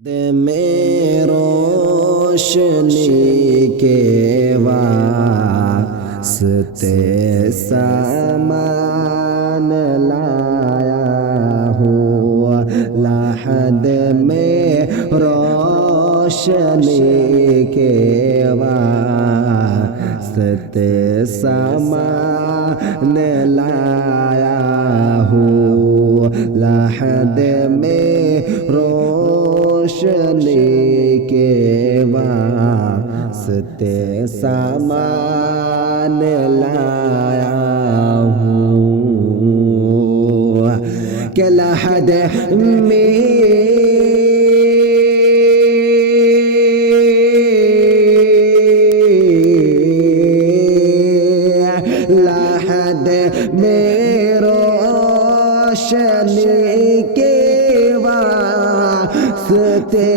میں روشنی کے واسطے سامان لایا ہوں، لحد میں روشنی کے واسطے سامان لایا ہوں، لحد میں روشنی کے واسطے سامان لایا ہوں کہ لحد میں روشنی کے واسطے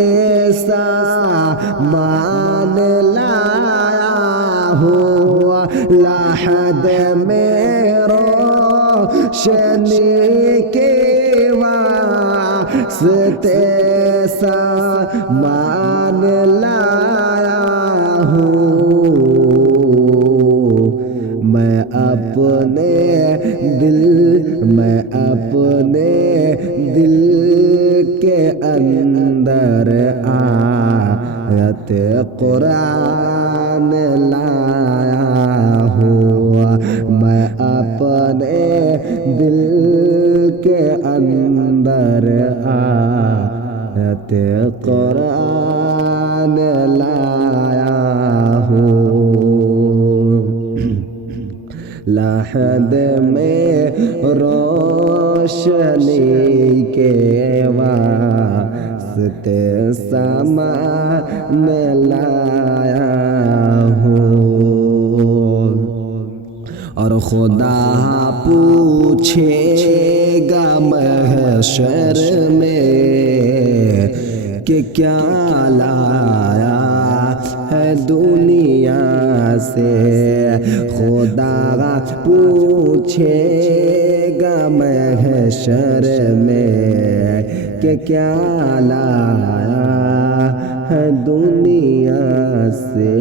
سامان لایا ہوں، لحد میں روشنی کے واسطے سامان لایا ہوں، میں اپنے دل کے اندر آیت قرآن لایا ہوں، میں اپنے دل کے اندر آیت قرآن لایا ہوں، لحد میں روشنی کے واسطے سامان لایا ہوں، اور خدا پوچھے گا محشر میں کہ کیا لایا ہے دنیا سے، خدا پوچھے گا محشر میں کہ کیا لایا ہے دنیا سے،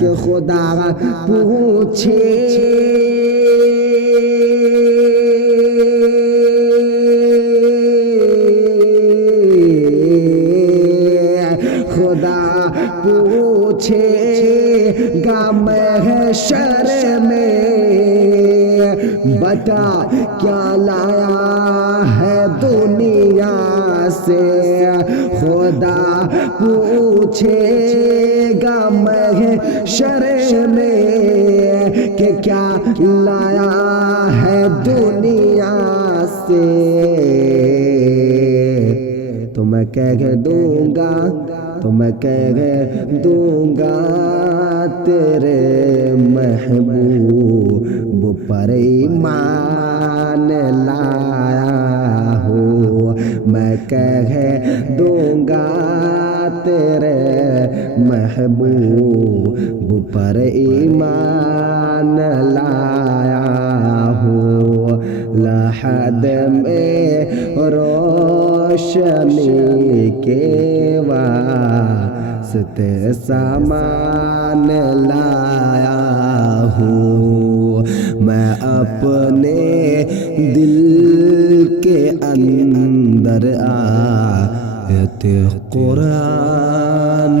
کہ خدا پوچھے پوچھے گا محشر میں بتا کیا لایا ہے دنیا سے، خدا پوچھے گا محشر میں کہ کیا لایا ہے دنیا سے، تو میں کہہ دوں گا تیرے محبوب پر ایمان لایا ہوں، میں کہہ دوں گا تیرے محبوب پر ایمان لایا ہوں، لحد میں روشنی کے واسطے سامان لایا ہوں، میں اپنے دل کے اندر آیت قرآن